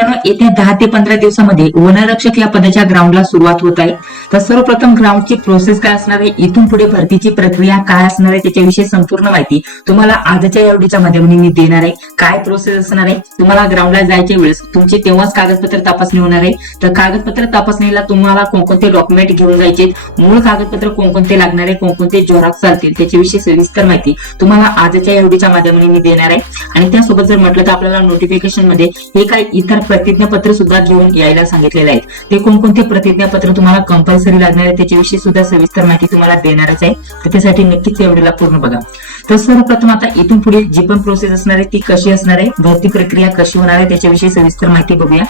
मित्रांनो, येत्या 10 ते 15 दिवसामध्ये वनरक्षक या पदाच्या ग्राउंडला सुरुवात होत आहे. तर सर्वप्रथम ग्राउंडची प्रोसेस काय असणार आहे, इथून पुढे भरतीची प्रक्रिया काय असणार आहे, त्याच्याविषयी संपूर्ण माहिती तुम्हाला आजच्या या व्हिडिओच्या माध्यमातून मी देणार आहे. काय प्रोसेस असणार आहे, तुम्हाला ग्राउंडला जायच्या वेळेस तुमची तेव्हाच कागदपत्र तपासणी होणार आहे. तर कागदपत्र तपासणीला तुम्हाला कोणकोणते डॉक्युमेंट घेऊन जायचे, मूळ कागदपत्र कोणकोणते लागणार आहे, कोणकोणते झेरॉक्स चालतील, त्याच्याविषयी सविस्तर माहिती तुम्हाला आजच्या या व्हिडिओच्या माध्यमातून मी देणार आहे. आणि त्यासोबत जर म्हटलं तर आपल्याला नोटिफिकेशन मध्ये हे काही इतर प्रतिज्ञापत्र सुद्धा घेऊन यायला सांगितलेले आहेत. ते कोणकोणते प्रतिज्ञापत्र तुम्हाला कंपल्सरी लागणार आहे, त्याच्याविषयी सुद्धा सविस्तर माहिती तुम्हाला देणारच आहे. तर त्यासाठी नक्कीच या व्हिडिओला पूर्ण बघा. तर सर्वप्रथम आता इथून पुढे जी पण प्रोसेस असणार आहे ती कशी असणार आहे, भरती प्रक्रिया कशी होणार आहे, त्याच्याविषयी सविस्तर माहिती बघूया.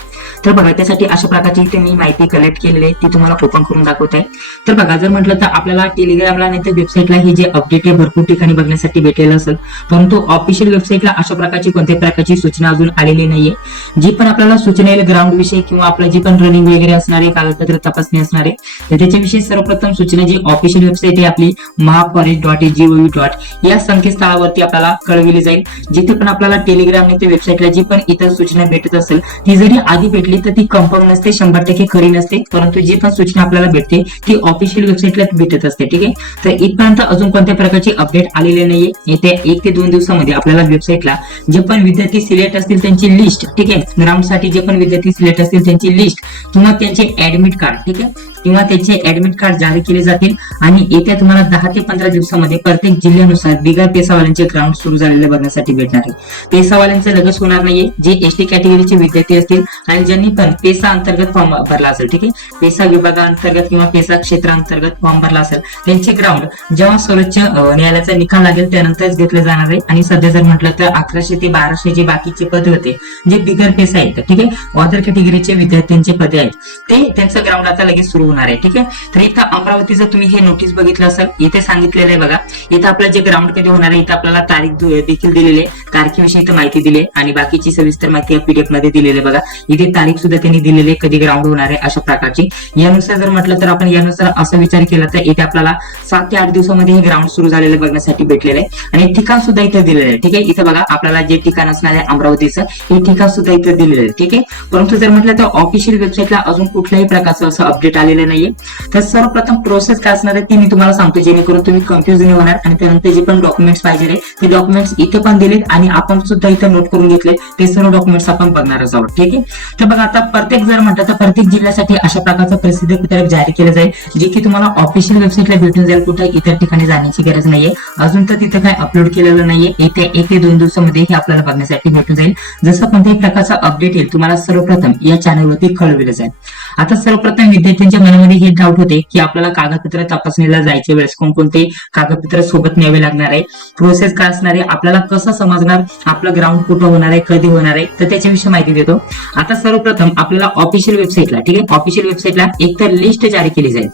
तर बघा, त्यासाठी अशा प्रकारची इथे मी माहिती कलेक्ट केलेली आहे, ती तुम्हाला ओपन करून दाखवत आहे. तर बघा, जर म्हटलं तर आपल्याला टेलिग्रामला नाही तर वेबसाईटला ही जे अपडेट आहे भरपूर ठिकाणी बघण्यासाठी भेटलेलं असेल, परंतु ऑफिशियल वेबसाईटला अशा प्रकारची कोणत्याही प्रकारची सूचना अजून आलेली नाहीये. जी पण आपल्याला सूचना येईल ग्राउंड विषयी किंवा आपलं जी पण रनिंग वगैरे असणार आहे, कागदपत्र तपासणी असणार आहे, तर त्याच्याविषयी सर्वप्रथम सूचना जी ऑफिशियल वेबसाईट आहे आपली महाफॉरेस्ट.gov.in या संकेतस्थळावरती आपल्याला कळविली जाईल. जिथे पण आपल्याला टेलिग्राम नाही ते वेबसाईटला जी पण इतर सूचना भेटत असेल, ती जरी आधी भेटली तर ती कन्फर्म नसते, 100% खरी नसते, परंतु जी पण सूचना आपल्याला भेटते ती ऑफिशियल वेबसाईटला भेटत असते. ठीक आहे, तर इथपर्यंत अजून कोणत्या प्रकारची अपडेट आलेली नाहीये. येत्या 1 ते 2 दिवसामध्ये आपल्याला वेबसाईटला जे पण विद्यार्थी सिलेक्ट असतील त्यांची लिस्ट, ठीक आहे, ग्राउंड साठी जे पण विद्यार्थी सिलेक्ट असतील त्यांची लिस्ट किंवा त्यांचे ऍडमिट कार्ड, ठीक आहे, किंवा त्याचे ऍडमिट कार्ड जारी केले जातील. आणि येत्या तुम्हाला 10 ते 15 दिवसामध्ये प्रत्येक जिल्ह्यानुसार बिगर पेसावाल्यांचे ग्राउंड सुरू झालेले बघण्यासाठी भेटणार आहे. पेसावाल्यांचं लगेच होणार नाहीये. जे एसटी कॅटेगरीचे विद्यार्थी असतील आणि ज्यांनी पण पेसा अंतर्गत फॉर्म भरला असेल, ठीक आहे, पेसा विभागाअंतर्गत किंवा पेसा क्षेत्रांतर्गत फॉर्म भरला असेल, त्यांचे ग्राउंड जेव्हा सर्वोच्च न्यायालयाचा निकाल लागेल त्यानंतरच घेतले जाणार आहे. आणि सध्या जर म्हटलं तर 1100 ते 1200 जे बाकीचे पदे होते जे बिगर पेसा आहेत, ठीक आहे, अदर कॅटेगरीचे विद्यार्थ्यांचे पदे आहेत, ते त्यांचं ग्राउंड आता लगेच सुरू होणार आहे. ठीक आहे, तर इथं अमरावतीचं तुम्ही हे नोटीस बघितलं असेल, इथे सांगितलेलं आहे बघा, इथं आपलं जे ग्राउंड कधी होणार आहे, इथं आपल्याला तारीख देखील दिलेली आहे, तारखेविषयी इथं माहिती दिली आहे आणि बाकीची सविस्तर माहिती पीडीएफ मध्ये दिलेली आहे. बघा, इथे तारीख सुद्धा त्यांनी दिलेली आहे, कधी ग्राउंड होणार आहे अशा प्रकारची. यानुसार जर म्हटलं तर आपण यानुसार असा विचार केला तर इथे आपल्याला 7 ते 8 दिवसामध्ये हे ग्राउंड सुरू झालेलं बघण्यासाठी भेटलेलं आहे. आणि ठिकाण सुद्धा इथं दिलेलं आहे. ठीक आहे, इथं बघा आपल्याला जे ठिकाण असणार आहे अमरावतीचं, हे ठिकाण सुद्धा इथं दिलेलं आहे. ठीक आहे, परंतु जर म्हटलं तर ऑफिशियल वेबसाईटला अजून कुठल्याही प्रकारचं असं अपडेट आलेलं नाहीये. तर सर्वप्रथम प्रोसेस काय असणार आहे ती मी तुम्हाला सांगतो, जेणेकरून तुम्ही कन्फ्युज नाही होणार. आणि त्यानंतर जे पण डॉक्युमेंट्स पाहिजे ते डॉक्युमेंट्स इथे पण दिलेत आणि आपण सुद्धा इथे नोट करून घेतले, ते सर्व डॉक्युमेंट्स आपण बघणारच आहोत. ठीक आहे, तर बघा, आता प्रत्येक जर म्हटलं तर प्रत्येक जिल्ह्यासाठी अशा प्रकारचं प्रसिद्ध पत्रक जारी केलं जाईल, जे की तुम्हाला ऑफिशियल वेबसाईटला भेटून जाईल. कुठे इतर ठिकाणी जाण्याची गरज नाहीये, अजून तर तिथे काय अपलोड केलेलं नाहीये. येत्या 1 ते 2 दिवसामध्ये हे आपल्याला बघण्यासाठी भेटून जाईल. जसं कोणत्याही प्रकारचा अपडेट येईल तुम्हाला सर्वप्रथम या चॅनलवरती कळविलं जाईल. आता सर्वप्रथम विद्यार्थ्यांच्या मनामध्ये हे डाऊट होते की आपल्याला कागदपत्र तपासणीला जायच्या वेळेस कोणकोणते कागदपत्र सोबत न्यावे लागणार आहे, प्रोसेस काय असणार आहे, आपल्याला कसं समजणार आपलं ग्राउंड कुठं होणार आहे, कधी होणार आहे, तर त्याच्याविषयी माहिती देतो. आता सर्वप्रथम आपल्याला ऑफिशियल वेबसाईटला, ठीक आहे, ऑफिशियल वेबसाईटला एक तर लिस्ट जारी केली जाईल,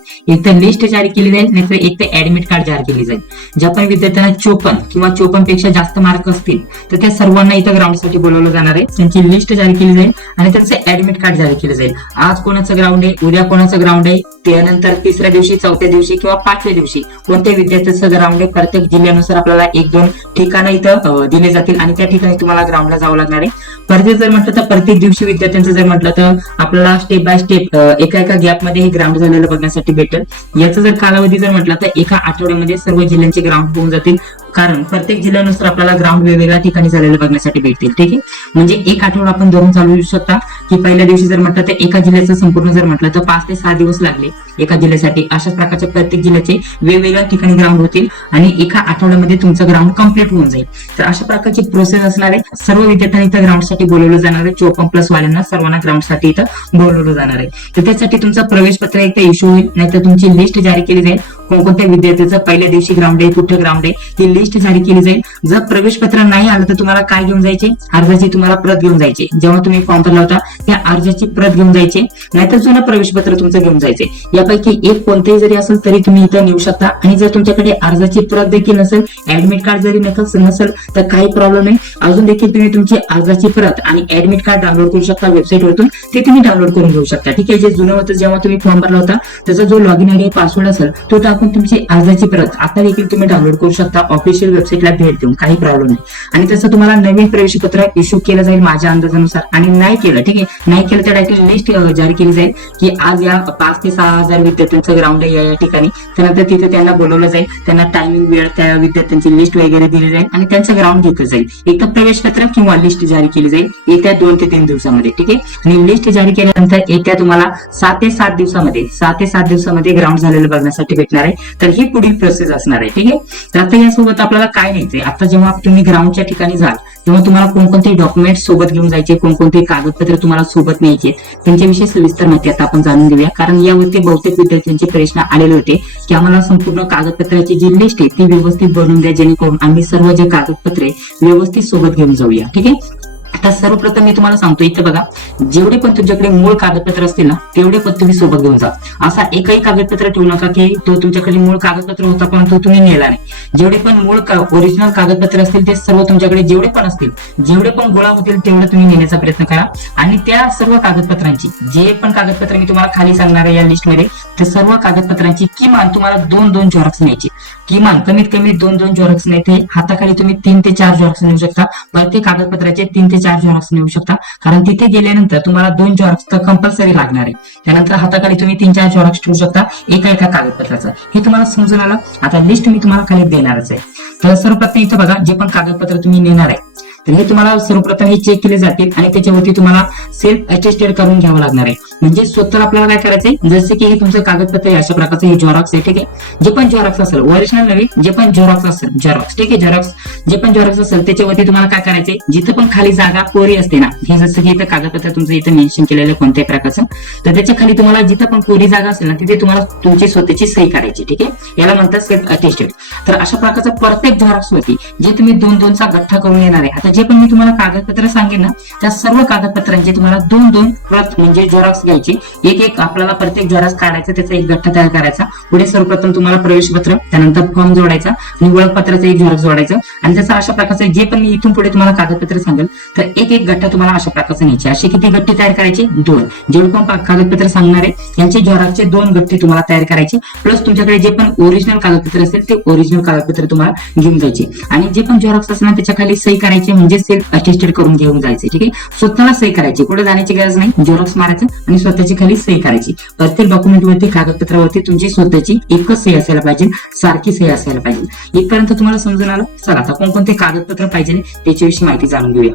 नाहीतर एक तर ऍडमिट कार्ड जारी केली जाईल. ज्या पण विद्यार्थ्यांना 54 किंवा 54 पेक्षा जास्त मार्क असतील तर त्या सर्वांना इथं ग्राउंड साठी बोलवलं जाणार आहे. त्यांची लिस्ट जारी केली जाईल आणि त्यांचं ऍडमिट कार्ड जारी केलं जाईल. आज कोणाचं ग्राउंड आहे, उद्या कोणाचं ग्राउंड आहे, त्यानंतर 3ऱ्या दिवशी, 4थ्या दिवशी किंवा 5व्या दिवशी कोणत्या विद्यार्थ्याचं ग्राउंड आहे. प्रत्येक जिल्ह्यानुसार आपल्याला 1-2 ठिकाणं इथं दिले जातील आणि त्या ठिकाणी तुम्हाला ग्राउंडला जावं लागणार आहे. प्रत्येक जर म्हटलं तर प्रत्येक दिवशी विद्यार्थ्यांचं जर म्हटलं तर आपल्याला स्टेप बाय स्टेप एका गॅपमध्ये हे ग्राउंड झालेलं बघण्यासाठी भेटेल. याचा जर कालावधी जर म्हटलं तर एका आठवड्यामध्ये सर्व जिल्ह्यांचे ग्राउंड होऊन जातील, कारण प्रत्येक जिल्ह्यानुसार आपल्याला ग्राउंड वेगवेगळ्या ठिकाणी झालेलं बघण्यासाठी भेटतील. ठीक आहे, म्हणजे एक आठवडा आपण धरून चालू शकता की पहिल्या दिवशी जर म्हटलं तर एका जिल्ह्याचं संपूर्ण जर म्हटलं तर 5 ते 6 दिवस लागले एका जिल्ह्यासाठी. अशाच प्रकारच्या प्रत्येक जिल्ह्याचे वेगवेगळ्या ठिकाणी ग्राउंड होतील आणि एका आठवड्यामध्ये तुमचं ग्राउंड कम्प्लीट होऊन जाईल. तर अशा प्रकारची प्रोसेस असणार आहे. सर्व विद्यार्थ्यांना इथं ग्राउंड साठी बोलवलं जाणार आहे. 54+ वाल्यांना सर्वांना ग्राउंड साठी इथं बोलवलं जाणार आहे. तर त्यासाठी तुमचं प्रवेश पत्र एकदा इश्यू होईल, नाहीतर तुमची लिस्ट जारी केली जाईल. कोणत्या विद्यार्थ्याचं पहिल्या दिवशी ग्राउंड आहे, कुठे ग्राउंड आहे, ही लिस्ट जारी केली जाईल. जर प्रवेश पत्र नाही आलं तर तुम्हाला काय घेऊन जायचे, अर्जाची तुम्हाला प्रत घेऊन जायचे. जेव्हा तुम्ही फॉर्म भरला होता त्या अर्जाची प्रत घेऊन जायचे, नाहीतर जुनं प्रवेश पत्र तुमचं घेऊन जायचे. यापैकी एक कोणतेही जरी असेल तरी तुम्ही इथं नेऊ शकता. आणि जर तुमच्याकडे अर्जाची प्रत देखील नसेल, ऍडमिट कार्ड जरी नसेल तर काही प्रॉब्लेम नाही, अजून देखील तुम्ही तुमची अर्जाची प्रत आणि ऍडमिट कार्ड डाउनलोड करू शकता वेबसाईटवरून, ते तुम्ही डाउनलोड करून घेऊ शकता. ठीक आहे, जे जुनं होतं जेव्हा तुम्ही फॉर्म भरला होता त्याचा जो लॉगिन आयडी पासवर्ड असेल तो पण तुमची अर्जाची प्रत आता देखील तुम्ही डाउनलोड करू शकता ऑफिशियल वेबसाईटला भेट देऊन, काही प्रॉब्लेम नाही. आणि तसं तुम्हाला नवीन प्रवेश पत्र इश्यू केलं जाईल माझ्या अंदाजानुसार. आणि नाही केलं, ठीक आहे, नाही केलं तर डायरेक्ट लिस्ट जारी केली जाईल की आज या 5 ते 6,000 विद्यार्थ्यांचं ग्राउंड आहे या ठिकाणी. त्यानंतर तिथे त्यांना बोलवलं जाईल, त्यांना टायमिंग, वेळ, त्या विद्यार्थ्यांची लिस्ट वगैरे दिली जाईल आणि त्यांचं ग्राउंड घेतलं जाईल. एक तर प्रवेश पत्र किंवा लिस्ट जारी केली जाईल येत्या 2 ते 3 दिवसामध्ये, ठीक आहे. आणि लिस्ट जारी केल्यानंतर येत्या तुम्हाला 6 ते 7 दिवसामध्ये ग्राउंड झालेलं बघण्यासाठी भेटणार आहे. तर ही पुढील प्रोसेस असणार आहे, ठीक आहे. तर आता यासोबत आपल्याला काय न्यायचंय, आता जेव्हा तुम्ही ग्राउंडच्या ठिकाणी जाल तेव्हा तुम्हाला कोणकोणते डॉक्युमेंट सोबत घेऊन जायचे, कोणकोणते कागदपत्र तुम्हाला सोबत न्यायचे, त्यांच्याविषयी सविस्तर माहिती आता आपण जाणून घेऊया. कारण यावरती बहुतेक विद्यार्थ्यांचे प्रश्न आलेले होते की आम्हाला संपूर्ण कागदपत्राची जी लिस्ट आहे ती व्यवस्थित बनवून द्या, जेणेकरून आम्ही सर्व जे कागदपत्रे व्यवस्थित सोबत घेऊन जाऊया, ठीक आहे. आता सर्वप्रथम मी तुम्हाला सांगतो, इथे बघा, जेवढे पण तुमच्याकडे मूळ कागदपत्र असतील ना तेवढे पण तुम्ही सोबत घेऊन जा. असा एकही कागदपत्र ठेवू नका की तो तुमच्याकडे मूळ कागदपत्र होता परंतु तुम्ही नेला नाही. जेवढे पण मूळ ओरिजिनल कागदपत्र असतील ते सर्व तुमच्याकडे जेवढे पण असतील, जेवढे पण गोळा होतील तेवढे तुम्ही नेण्याचा प्रयत्न करा. आणि त्या सर्व कागदपत्रांची, जे पण कागदपत्र मी तुम्हाला खाली सांगणार आहे या लिस्टमध्ये, त्या सर्व कागदपत्रांची किमान तुम्हाला 2-2 झेरॉक्स न्यायची. किमान कमीत कमी 2-2 झेरॉक्स नेते. हाताखाली तुम्ही 3 ते 4 झेरॉक्स नेऊ शकता. प्रत्येक कागदपत्राचे 3 ते 4 झेरॉक्स नेऊ शकता. कारण तिथे गेल्यानंतर तुम्हाला 2 झेरॉक्स तर कंपल्सरी लागणार आहे. त्यानंतर हाताखाली तुम्ही 3-4 झेरॉक्स ठेवू शकता एका कागदपत्राचं. हे तुम्हाला समजून आलं. आता लिस्ट मी तुम्हाला खाली देणारच आहे. तर सर्वप्रथम इथं बघा, जे पण कागदपत्र तुम्ही नेणार आहे तर हे तुम्हाला सर्वप्रथम हे चेक केले जातील आणि त्याच्यावरती तुम्हाला सेल्फ अटेस्टेड करून घ्यावं लागणार आहे. म्हणजे स्वतःला आपल्याला काय करायचंय, जसे की हे तुमचं कागदपत्र आहे अशा प्रकारचं हे झेरॉक्स आहे, ठीक आहे. जे पण झेरॉक्स असेल, ओरिजिनल नव्हे, जे पण झेरॉक्स असेल, झेरॉक्स, ठीक आहे, झेरॉक्स जे पण झेरॉक्स असेल त्याच्यावरती तुम्हाला काय करायचंय, जिथं पण खाली जागा कोरी असते ना, हे जसं की इथं कागदपत्र तुमचं इथं मेन्शन केलेलं कोणत्याही प्रकारचं, तर त्याच्या खाली तुम्हाला जिथं पण कोरी जागा असेल ना तिथे तुम्हाला तुमची स्वतःची सही करायची, ठीक आहे. याला म्हणतात सेल्फ अटेस्टेड. तर अशा प्रकारचं प्रत्येक झेरॉक्स वरती जे तुम्ही 2-2चा गठ्ठा करून येणार आहे. आता जे पण मी तुम्हाला कागदपत्र सांगेन ना त्या सर्व कागदपत्रांचे तुम्हाला 2-2 प्रत म्हणजे झेरॉक्स घ्यायचे. एक आपल्याला प्रत्येक झेरॉक्स काढायचा, त्याचा एक गठ्ठा तयार करायचा. पुढे सर्वप्रथम तुम्हाला प्रवेशपत्र, त्यानंतर फॉर्म जोडायचा आणि ओळखपत्राचा एक झेरॉक्स जोडायचं. आणि त्याचा अशा प्रकारचं जे पण मी इथून पुढे तुम्हाला कागदपत्र सांगेल तर एक गठ्ठा तुम्हाला अशा प्रकारचे न्यायचे. असे किती गठ्ठे तयार करायचे? 2. जेवढे पण कागदपत्र सांगणार आहे यांचे झेरॉक्सचे 2 गठ्ठे तुम्हाला तयार करायचे. प्लस तुमच्याकडे जे पण ओरिजिनल कागदपत्र असेल ते ओरिजिनल कागदपत्र तुम्हाला घेऊन जायचे. आणि जे पण झेरॉक्स असणार त्याच्या खाली सही करायची, म्हणजे सेल्फ अटेस्टेड करून घेऊन जायचे, ठीक आहे. स्वतःला सही करायची, कुठे जाण्याची गरज नाही. झेरॉक्स मारायचं आणि स्वतःची खाली सही करायची. प्रत्येक डॉक्युमेंटवरती, कागदपत्रावरती तुमची स्वतःची एकच सही असायला पाहिजे, सारखी सही असायला पाहिजे. इथपर्यंत तुम्हाला समजून आलं. चला आता कोणकोणते कागदपत्र पाहिजे त्याच्याविषयी माहिती जाणून घेऊया.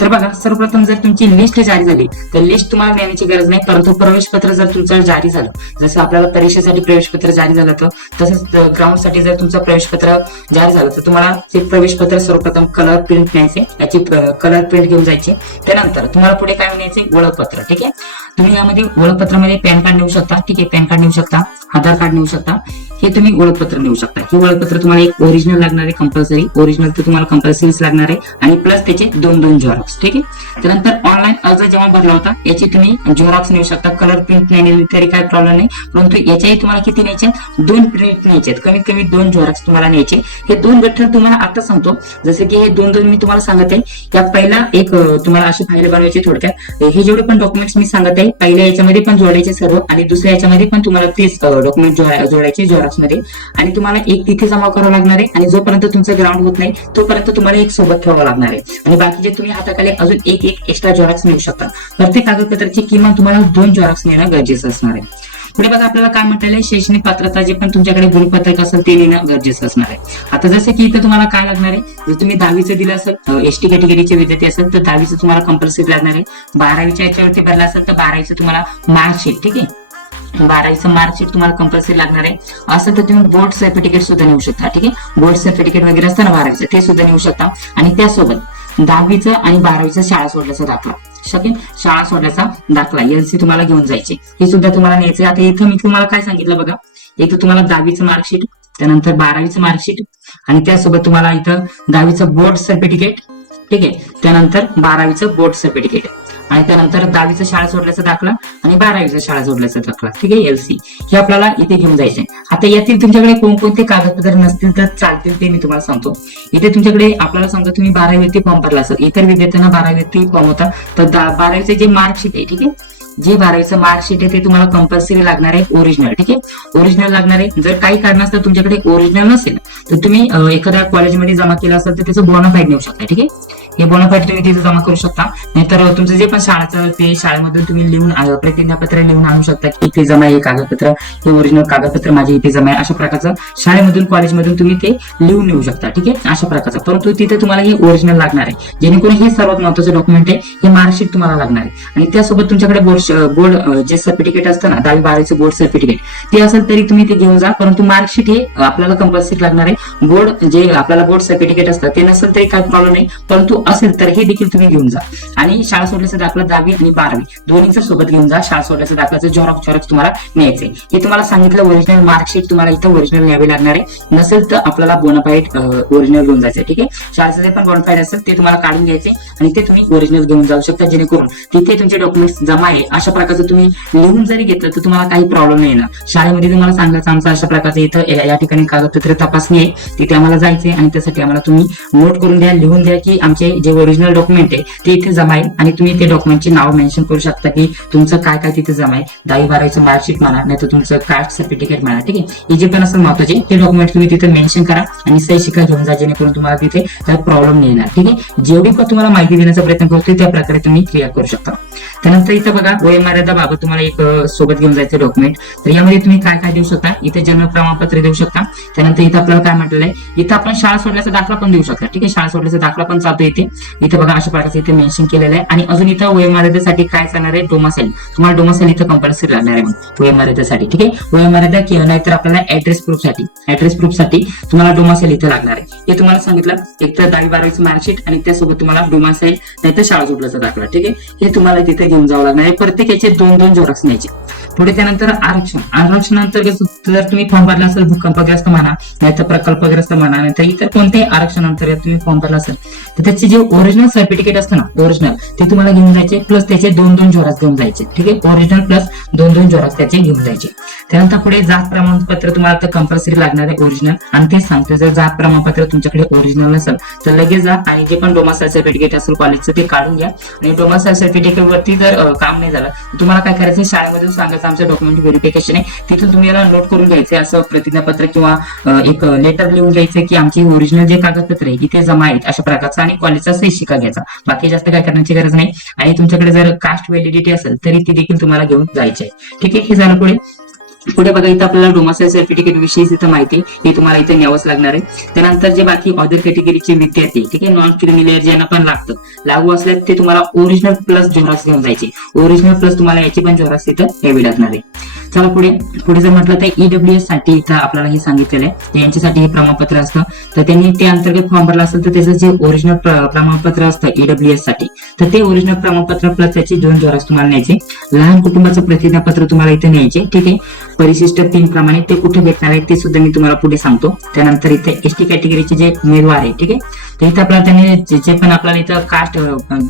तर बघा, सर्वप्रथम जर तुमची लिस्ट जारी झाली तर लिस्ट तुम्हाला नेण्याची गरज नाही, परंतु प्रवेशपत्र जर तुमचं जारी झालं, जसं आपल्याला परीक्षेसाठी प्रवेशपत्र जारी झालं तर तसंच ग्राउंड साठी जर तुमचं प्रवेशपत्र जारी झालं तर तुम्हाला ते प्रवेशपत्र सर्वप्रथम कलर प्रिंट न्यायचे, याची कलर प्रिंट घेऊन जायचे. त्यानंतर तुम्हाला पुढे काय न्यायचे? ओळखपत्र, ठीक आहे. तुम्ही यामध्ये ओळखपत्रामध्ये पॅन कार्ड नेऊ शकता, ठीक आहे, पॅन कार्ड नेऊ शकता, आधार कार्ड नेऊ शकता, हे तुम्ही ओळखपत्र नेऊ शकता. हे ओळखपत्र तुम्हाला एक ओरिजिनल लागणार आहे, कंपल्सरी ओरिजिनल तर तुम्हाला कंपल्सरी लागणार आहे. आणि प्लस त्याचे 2-2 झेरॉक्स, ठीक आहे. त्यानंतर ऑनलाईन अर्ज जेव्हा भरला होता याची तुम्ही झेरॉक्स नेऊ शकता. कलर प्रिंट नाही नेली तरी काय प्रॉब्लेम नाही, परंतु याच्याही तुम्हाला किती न्यायचे? 2 प्रिंट न्यायचे, कमीत कमी 2 झेरॉक्स तुम्हाला न्यायचे. हे 2 गठ्ठे तुम्हाला आता सांगतो, जसं की हे 2-2 मी तुम्हाला सांगत आहे. या पहिला एक तुम्हाला अशी फाईल बनवायची. थोडक्यात हे जेवढे पण डॉक्युमेंट्स मी सांगत आहे पहिल्या याच्यामध्ये पण जोडायचे सर्व, आणि दुसऱ्या याच्यामध्ये पण तुम्हाला तेच डॉक्युमेंट जोडायचे झेरॉक्स मध्ये. आणि तुम्हाला एक तिथे जमा करावं लागणार आहे. आणि जोपर्यंत तुमचं ग्राउंड होत नाही तोपर्यंत तुम्हाला एक सोबत ठेवावं लागणार आहे. आणि बाकीचे तुम्ही हाताखाली अजून एक एक्स्ट्रा झेरॉक्स नेऊ शकता. प्रत्येक कागदपत्राची किमान तुम्हाला 2 झेरॉक्स नेणं गरजेचं असणार आहे. पुढे बघा, आपल्याला काय म्हटलेलं आहे, शैक्षणिक पात्रता जे पण तुमच्याकडे गुणपत्रक असेल ते नेणं गरजेचं असणार आहे. आता जसं की इथं तुम्हाला काय लागणार आहे, जर तुम्ही 10वीचं दिलं असेल, एसटी कॅटेगरीचे विद्यार्थी असेल तर 10वीचं तुम्हाला कंपल्सरी लागणार आहे. 12वीच्या याच्यावरती भरला असेल तर 12वीचं तुम्हाला मार्कशीट, ठीक आहे, 12वीचं मार्कशीट तुम्हाला कंपल्सरी लागणार आहे. असं तर तुम्ही बोर्ड सर्टिफिकेट सुद्धा नेऊ शकता, ठीक आहे. बोर्ड सर्टिफिकेट वगैरे असतं ना 12वीचं, ते सुद्धा नेऊ शकता. आणि त्यासोबत 10वीचं आणि 12वीचं शाळा सोडल्याचा दाखला, शाळा सोडल्याचा दाखला एलसी तुम्हाला घेऊन जायचे. हे सुद्धा तुम्हाला न्यायचे. आता इथं मी तुम्हाला काय सांगितलं बघा, इथं तुम्हाला 10वीचं मार्कशीट, त्यानंतर 12वीचं मार्कशीट, आणि त्यासोबत तुम्हाला इथं 10वीचं बोर्ड सर्टिफिकेट, ठीक आहे, त्यानंतर 12वीचं बोर्ड सर्टिफिकेट, आणि त्यानंतर 10वीचं शाळा सोडल्याचा दाखला आणि 12वीचं शाळा सोडल्याचा दाखला, ठीक आहे, एलसी. हे आपल्याला इथे घेऊन जायचे. आता यातील तुमच्याकडे कोणकोणते कागदपत्र नसतील तर चालतील ते मी तुम्हाला सांगतो. इथे तुमच्याकडे आपल्याला सांगतो तुम्ही 12वी फॉर्म भरला असेल, इतर विद्यार्थ्यांना 12वी फॉर्म होता तर 12वीचे जे मार्कशीट आहे, ठीक आहे, जे 12वीचं मार्कशीट आहे ते तुम्हाला कंपल्सरी लागणार आहे ओरिजिनल. ठीक आहे, ओरिजिनल लागणार आहे. जर काही कारणास्तव तुमच्याकडे ओरिजिनल नसेल तर तुम्ही एखाद्या कॉलेजमध्ये जमा केलं असेल तर त्याचं बोनाफाईड नेऊ शकता. ठीक आहे, हे बोनाफाईड तुम्ही तिथे जमा करू शकता. नाहीतर तुमचं जे पण शाळेचं ते शाळेमधून तुम्ही लिहून प्रतिज्ञापत्र लिहून आणू शकता की इथे जमा आहे कागदपत्र, हे ओरिजिनल कागदपत्र माझे इथे जमा आहे. अशा प्रकारचं शाळेमधून कॉलेजमधून तुम्ही ते लिहून नेऊ शकता. ठीक आहे, अशा प्रकारचं. परंतु तिथे तुम्हाला हे ओरिजिनल लागणार आहे, जेणेकरून हे सर्वात महत्त्वाचं डॉक्युमेंट आहे. हे मार्कशीट तुम्हाला लागणार आहे आणि त्यासोबत तुमच्याकडे बोर्ड जे सर्टिफिकेट असतं ना 10वी 12वीचं बोर्ड सर्टिफिकेट ते असेल तरी तुम्ही ते घेऊन जा. परंतु मार्कशीट हे आपल्याला कंपल्सरी लागणार आहे. बोर्ड जे आपल्याला बोर्ड सर्टिफिकेट असतं ते नसेल तरी काही प्रॉब्लेम नाही, परंतु असेल तर हे देखील तुम्ही घेऊन जा. आणि शाळा सोडल्याचा दाखला 10वी आणि 12वी दोन्हीचं सोबत घेऊन जा. शाळा सोडल्याचा दाखल्याचं झेरॉक्स तुम्हाला न्यायचे. हे तुम्हाला सांगितलं ओरिजिनल मार्कशीट तुम्हाला इथं ओरिजिनल न्यावे लागणार आहे. नसेल तर आपल्याला बोनाफाईड ओरिजिनल घेऊन जायचं. ठीक आहे, शाळेचं जे पण बोनाफाईड असेल ते तुम्हाला काढून घ्यायचे आणि ते तुम्ही ओरिजिनल घेऊन जाऊ शकता, जेणेकरून तिथे तुमचे डॉक्युमेंट्स जमा आहे अशा प्रकारचं तुम्ही लिहून जरी घेतलं तर तुम्हाला काही प्रॉब्लेम नाही येणार. शाळेमध्ये तुम्हाला सांगायचं आमचं अशा प्रकारचं इथं या ठिकाणी कागदपत्र तपासणी आहे, तिथे आम्हाला जायचे आणि त्यासाठी आम्हाला तुम्ही नोट करून द्या, लिहून द्या की आमचे जे ओरिजिनल डॉक्युमेंट आहे ते इथे जमा आहे. आणि तुम्ही ते डॉक्युमेंटचे नाव मेन्शन करू शकता की तुमचं काय काय तिथे जमा आहे. 10वी 12वीचं मार्कशीट म्हणा, नाही तर तुमचं कास्ट सर्टिफिकेट म्हणा. ठीक आहे, हे जे पण असेल महत्त्वाचे ते डॉक्युमेंट तुम्ही तिथे मेन्शन करा आणि सही शिक्का घेऊन जा, जेणेकरून तुम्हाला तिथे काही प्रॉब्लेम नाही येणार. ठीक आहे, जेवढी पण तुम्हाला माहिती देण्याचा प्रयत्न करतोय त्या प्रकारे तुम्ही क्लिअर करू शकता. त्यानंतर इथं बघा वयोमर्यादा बाबत तुम्हाला एक सोबत घेऊन जायचं डॉक्युमेंट. तर यामध्ये तुम्ही काय काय देऊ शकता, इथे जन्म प्रमाणपत्र देऊ शकता. त्यानंतर इथं आपल्याला काय म्हटलेलं आहे, इथं आपण शाळा सोडल्याचा दाखला पण देऊ शकता. ठीक आहे, शाळा सोडल्याचा दाखला पण चालतो इथे बघा अशा प्रकारचे इथे मेन्शन केलेलं आहे. आणि अजून इथं वयोमर्यादेसाठी काय चालणार आहे, डोमासाईल. तुम्हाला डोमासाईल इथं कंपल्सरी लागणार आहे वयोमर्यादेसाठी. ठीक आहे, वयोमर्यादा किंवा नाहीतर आपल्याला ऍड्रेस प्रूफसाठी तुम्हाला डोमासाईल इथं लागणार आहे. हे तुम्हाला सांगितलं, एक तर 10वी 12वीचं मार्कशीट आणि त्यासोबत तुम्हाला डोमासाईल नाहीतर शाळा सोडल्याचा दाखला. ठीक आहे, हे तुम्हाला तिथे घेऊन जावं लागणार आहे. प्रत्येकाचे 2-2 झेरॉक्स न्यायचे. पुढे त्यानंतर आरक्षण अंतर्गत जर तुम्ही फॉर्म भरला असेल, भूकंपग्रस्त म्हणा नाहीतर प्रकल्पग्रस्त म्हणा नाहीतर इतर कोणत्याही आरक्षण अंतर्गत तुम्ही फॉर्म भरला असेल तर त्याचे जे ओरिजिनल सर्टिफिकेट असतं ना ओरिजिनल ते तुम्हाला घेऊन जायचे, प्लस त्याचे 2-2 झेरॉक्स घेऊन जायचे. ठीक आहे, ओरिजिनल प्लस 2-2 झेरॉक्स त्याचे घेऊन जायचे. त्यानंतर पुढे जात प्रमाणपत्र तुम्हाला तर कंपल्सरी लागणार आहे ओरिजिनल. आणि ते सांगतो जर जात प्रमाणपत्र तुमच्याकडे ओरिजिनल नसेल तर लगेच जा आणि जे पण डोमासाईल सर्टिफिकेट असेल कॉलेजचं ते काढून घ्या. आणि डोमासाईल सर्टिफिकेट वरती जर काम नाही झालं तुम्हाला काय करायचं, शाळेमधून सांगायचं आमचं डॉक्युमेंट व्हेरिफिकेशन आहे, तिथून तुम्ही याला नोट करून घ्यायचे. असं प्रतिज्ञापत्र किंवा एक लेटर लिहून घ्यायचं की आमची ओरिजिनल जे कागदपत्र आहे इथे जमा आहेत अशा प्रकारचा, आणि कॉलेजचा सही शिक्का घ्यायचा. बाकी जास्त काय करण्याची गरज नाही. आणि तुमच्याकडे जर कास्ट व्हॅलिडिटी असेल तरी ती देखील तुम्हाला घेऊन जायची आहे. ठीक आहे, हे झालं. पुढे बघा इथं आपल्याला डोमासाईल सर्टिफिकेट विषयी इथं माहिती हे तुम्हाला इथे न्यावंच लागणार आहे. त्यानंतर जे बाकी अदर कॅटेगरीचे विद्यार्थी ठीक आहे नॉन क्रिमिनल ज्यांना पण लागू असल्यास ते तुम्हाला ओरिजिनल प्लस झेरॉक्स घेऊन जायचे. ओरिजिनल प्लस तुम्हाला याची पण झेरॉक्स इथं यावी लागणार आहे. चला पुढे जर म्हटलं तर EWS साठी इथं आपल्याला हे सांगितलेलं आहे, यांच्यासाठी हे प्रमाणपत्र असतं. तर त्यांनी ते अंतर्गत फॉर्म भरला असेल तर त्याचं जे ओरिजिनल प्रमाणपत्र असतं EWS साठी तर ते ओरिजिनल प्रमाणपत्र प्लस त्याचे 2 झेरॉक्स तुम्हाला न्यायचे. लहान कुटुंबाचं प्रतिज्ञापत्र तुम्हाला इथे न्यायचे. ठीक आहे, परिशिष्ट 3 प्रमाणे ते कुठे भेटणार आहे ते सुद्धा मी तुम्हाला पुढे सांगतो. त्यानंतर इथे ST कॅटेगरीचे जे उमेदवार आहे ठीक आहे तर इथं आपल्याला त्यांनी जे पण आपल्याला इथं कास्ट